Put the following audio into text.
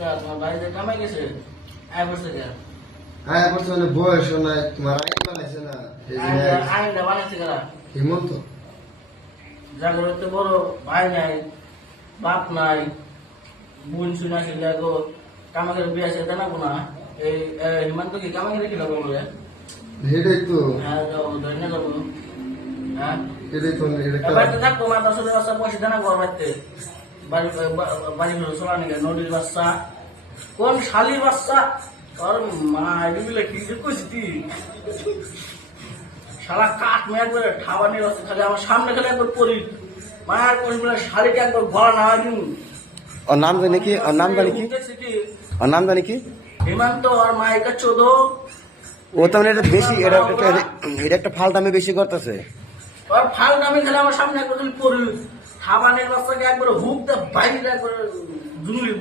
তোমার বাড়িতে কামাই গেছে আয় বসে গেল আয় বর্তমানে বয়স নাই তোমার আইন বানাইছে না এই যে আইনটা বানাইছে গেলা হিমন্ত জাগরতে বড় ভাই নাই বাপ নাই বোন শুনা ছিল গো কামাকের বিয়ে আছে জানা না এই হিমান্ত কি কামাকের কি লাগবে বলে হেডে তো হ্যাঁ যাও ধন্য যাবো হ্যাঁ হেডে তো বাড়িতে থাকবো মা দশ বাচ্চা পয়সা দেনা ঘর বাড়িতে বাড়ি চলা নিগে নদীর বাচ্চা কোন শালির বাচ্চা তোর মা এগুলো কি যে কইছি তুই শালা কাঠ মেয়ে একবার ঠাবানি বাচ্চা খালি আমার সামনে খালি একবার পড়ি মায়ের কোন শাড়িটা একবার গলা না দিন ওর নাম জানি কি ওর নাম জানি কি ওর নাম জানি কি হিমান্ত আর মাইকা চোদ ও তো মানে এটা বেশি এটা একটা ফাল দামে বেশি করতেছে আর ফাল দামি খেলে আমার সামনে একবার পড়ি ঠাবানের বাচ্চাকে একবার হুক দা বাইরে একবার জুনুলি